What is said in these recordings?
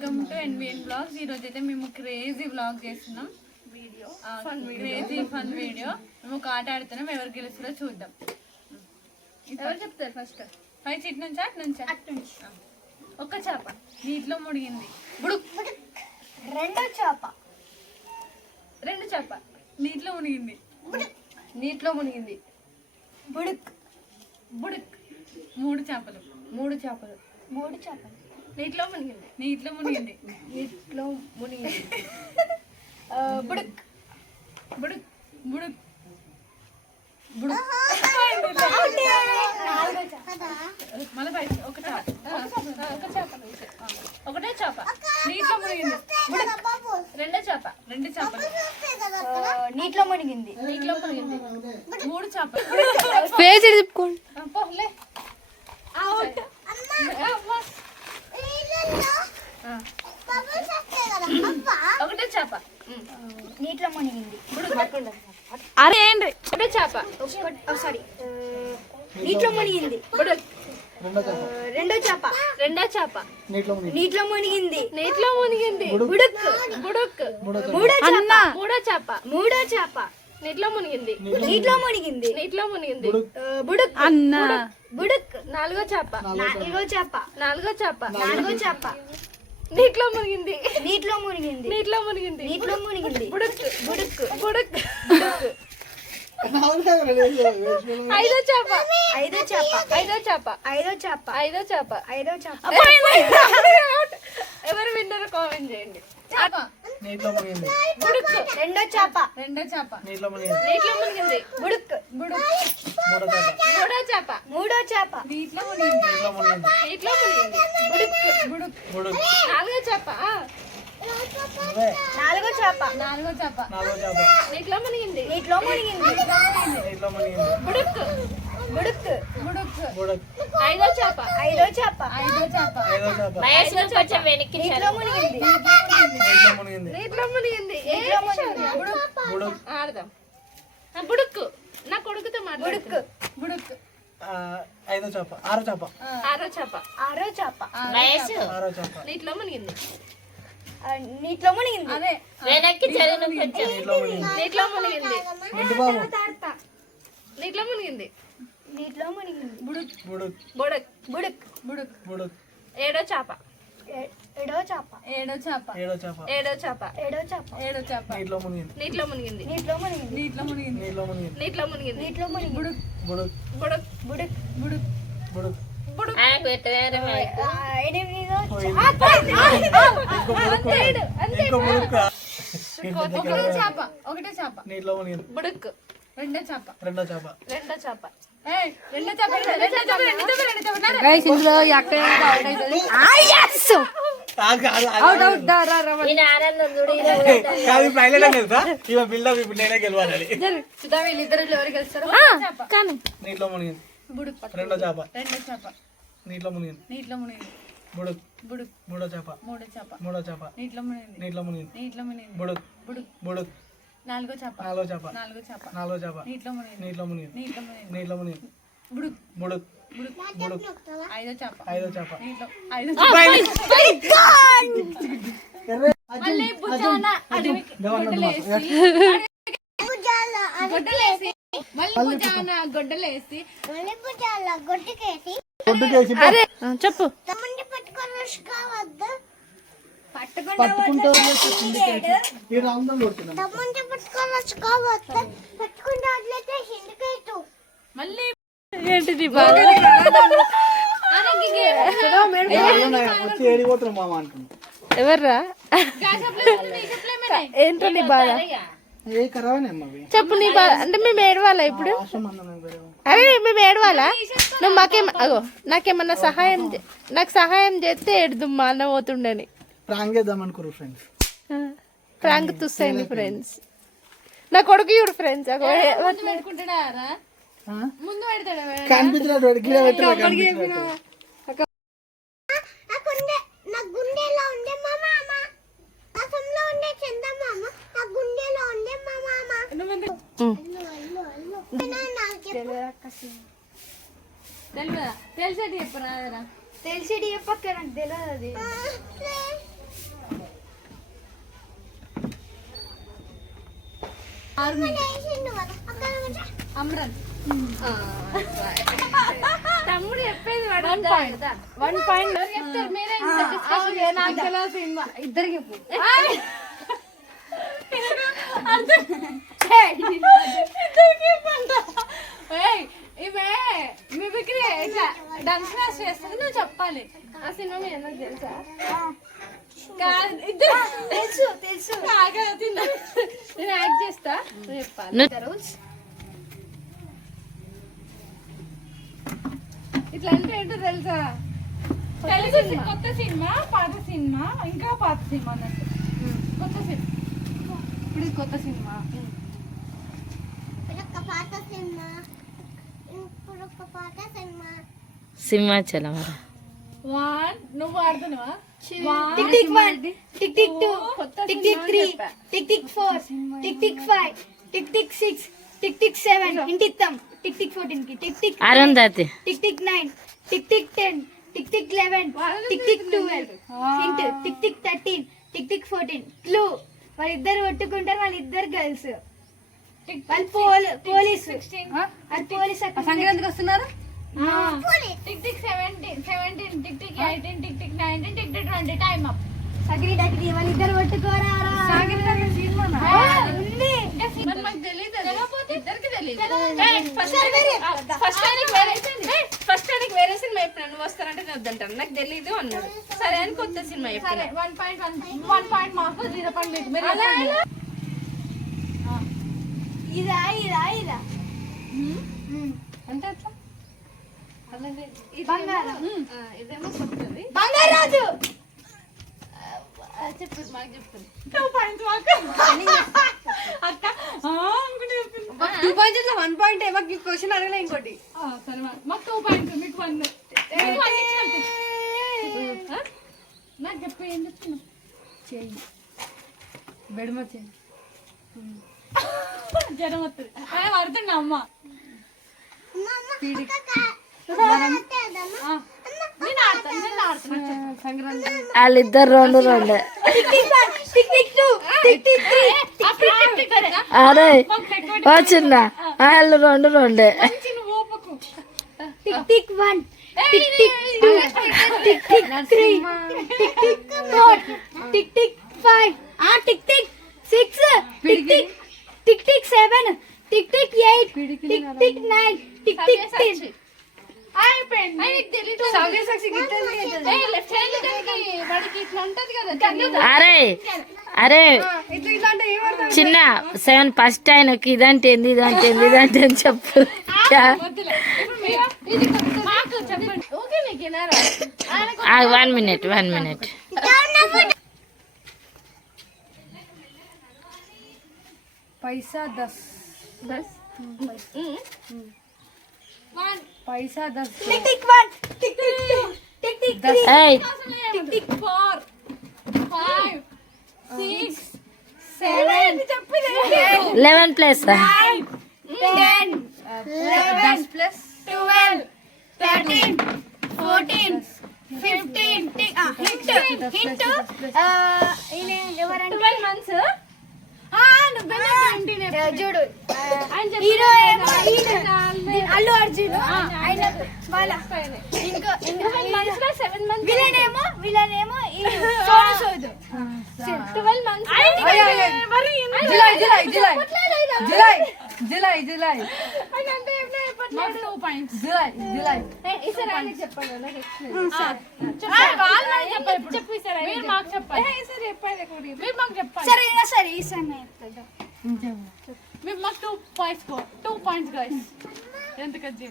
Welcome to NBN blogs. ఈరోజు అయితే మేము క్రేజీ బ్లాగ్ చేస్తున్నాం. Crazy fun video. మేము ఒక ఆట ఆడుతున్నాం, ఎవరు గెలుస్తుందో చూద్దాం. ఎవరు చెప్తారు ఫస్ట్? ఫైవ్ ఇటు నుంచా అటు నుంచా? అటు నుంచి. ఒక చేప నీటిలో ముడిగింది. రెండో చేప నీటిలో మునిగింది. నీటిలో మునిగింది. బుడుక్ బుడుక్. మూడు చేపలు నీటిలో మునిగింది. నీటిలో మునిగింది. బుడుక్ బుడుక్ బుడుక్ మళ్ళీ బయట ఒకటే చేప నీటిలో మునిగింది. రెండు చేపలు నీటిలో మునిగింది. మూడు చేపలు. పోలే ఒకటే చేప నీటిలో మునిగింది. అరే ఒకటే చేప సారీ నీటిలో మునిగింది. రెండో చేప నీటిలో మునిగింది. బుడుక్ మూడో చేప నీటిలో మునిగింది. బుడుక్ బుడుక్ నాలుగో చేప నీటిలో మునిగింది. బుడుక్ ఐదో చేప ఎవరు విన్నర్ కామెంట్ చేయండి. రెండో చేప నీటిలో మునిగింది. బుడుక్ మూడో చేప నీటిలో మునిగింది. బుడుక్ నాలుగో చేప నీటిలో మునిగింది. బుడుక్ ఐదో చేప నీటిలో మునిగింది. ఆడదాం. బుడుక్ నా కొడుకుతో బుడుక్ ఆరో చేప నీటిలో మునిగింది. అదే వెనక్కి నీటిలో మునిగింది. బుడుక్ ఏడో చేప నీటిలో మునిగింది. ఒకటే చేప నీటిలో మునిగింది. బుడుక్ రెండో చేప నేనే గెలవాలి. వీళ్ళిద్దరు ఎవరు గెలుస్తారు? నీటిలో మునిగింది. రెండో చేప నీటిలో మునిగింది. బుడుక్ మూడో చేప నీటిలో మునిగింది. బుడుక్ నాలుగో చేప నీటిలో మునిగింది. బుడుక్ ఐదో చేప మళ్ళీ భుజాన గొడ్డలేసి చెప్పు. మళ్ళీ ఏంటిది బాగా ఎవర్రా ఏంటో నీ బాధ చెప్పు. నీ బాధ అంటే మేము ఏడవాలా ఇప్పుడు? అరే మేము ఏడవాలా? నువ్వు నాకేమన్నా నాకు సహాయం చేస్తే ఏడుదుమ్మా అన్న పోతుండని ప్రాంక్ తుస్సండి ఫ్రెండ్స్. నా కొడుకు చూడు ఫ్రెండ్స్ ముందు తెలిసేటి చెప్పరా? తెలిసేటి చెప్పక్క, నాకు తెలియదు. అమ్రన్. తమ్ముడు చెప్పేది 1 point. 1 point. చెప్తారు మీరే. నాకు తెలియదు సినిమా. ఇద్దరికి చెప్పు. ఇవే మిమిక్రీ ఇట్లా డాన్స్ క్లాస్ చేస్తుంది, నువ్వు చెప్పాలి. ఆ సినిమా మీద నాకు తెలుసా? తెలుసు తెలుసు. నేను యాక్ట్ చేస్తా, నువ్వు చెప్పాలి. ఇట్లా అంటే ఏంటో తెలుసా? తెలుసు. కొత్త సినిమా, పాత సినిమా, ఇంకా పాత సినిమా అన్నట్టు. కొత్త సినిమా. ఇప్పుడు ఇది కొత్త సినిమా. సింహాచలం. 1 నువ్వు ఆడుతున్నావా? Tick tick 1, tick tick 2, tick tick 3, tick tick 4, tick tick 5, tick tick 6, tick tick 7 ఇంటిత్తాం. టిక్ టిక్ 14 కి tick tick Arundhati. Tick tick 9, tick tick 10, tick tick 11, tick tick 12 hint, tick tick 13, tick tick 14 clue. వాళ్ళిద్దరు కొట్టుకుంటారు, వాళ్ళిద్దరు girls. వాళ్ళు police. అది police. సంక్రాంతికి వస్తున్నారు. Tick tick 17, tick tick 18, tick tick 19, tick tick 20 time up. సగిరి డగిరి వాళ్ళిద్దరు కొట్టుకోరా. ఫస్ట్ ఆయనకి వేరే సినిమా చెప్పినాను, నువ్వు వస్తానంటే నేను వద్దంటాను, నాకు తెలీదు అన్నాడు. సరే అని కొత్త సినిమా చెప్పాను. 1 point మాకు, 0 point మీకు. మీరు ఇదా ఇదా ఇదా అంటే ఎట్లా? బంగారం. ఇదేమో కొత్తది. బంగారాజు. చెప్పు, మాకు చెప్తాను. 2 points మాకు. అక్క అనుకుంటే చెప్పింది. 2 points ఇట్లా 1 point ఏమో క్వశ్చన్ అడగలే ఇంకోటి. సరే మాకు 2 points, మీకు 1. నాకు చెప్పు, ఏం చెప్తున్నావు? చెయ్యి బెడమ చెయ్యి. జ్వరం వస్తుంది. పడుతున్నా అమ్మ. నేను ఆడుతున్నా. సంక్రాంతి. వాళ్ళిద్దరు 2-2. అరే వచ్చింద వాళ్ళు 2-2. నువ్వు ఓపకు. Tick tick 1, tick tick 2, tick tick 3, tick tick 4, tick tick 5, tick tick 6, tick tick 7, tick tick 8, tick tick 9, tick tick 10. అయిపోయింది. వాడికి ఇట్లా ఉంటది కదా. అరే చిన్న 7 ఫస్ట్ ఆయనకి ఇదంటే ఏంది ఇదంటే ఏంది ఇదంటే అని చెప్పు. మాకు చెప్పండి. ఓకే మీకేనా? 1 minute. पैसा 10 पैसा 10. टिक टिक 1, टिक टिक 2, टिक टिक 3, ఏయ్ tick tick 4, 5, 6, 7, 11 plus 9, 10, 11 plus 12, 13, 14, 15. Hint ఈయన ఎవరంటే 12 months. చూడు హీరో ఏమో అల్లు అర్జున్. ఆయన వాళ్ళ ఇంకో 7 months. విలన్ ఏమో సోను సూద్. 12 months. జులై. అంటే 2 points. జులై. ఈసారి ఆయనకి చెప్పండి, నాకు ఎక్స్ప్లెయిన్. చెప్పు ఈసారి. మీరు మాకు చెప్పాలి. ఈసారి చెప్పాలి. మీరు మాకు చెప్పాలి. సరే ఈసారి మీరు మాకు 2 points. 2 points guys. ఎంత కజ్జి?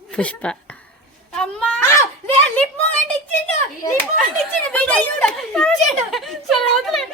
పుష్ప. అమ్మా లిప్ మూమెంట్ ఇచ్చిండు. వీడియో చూడు.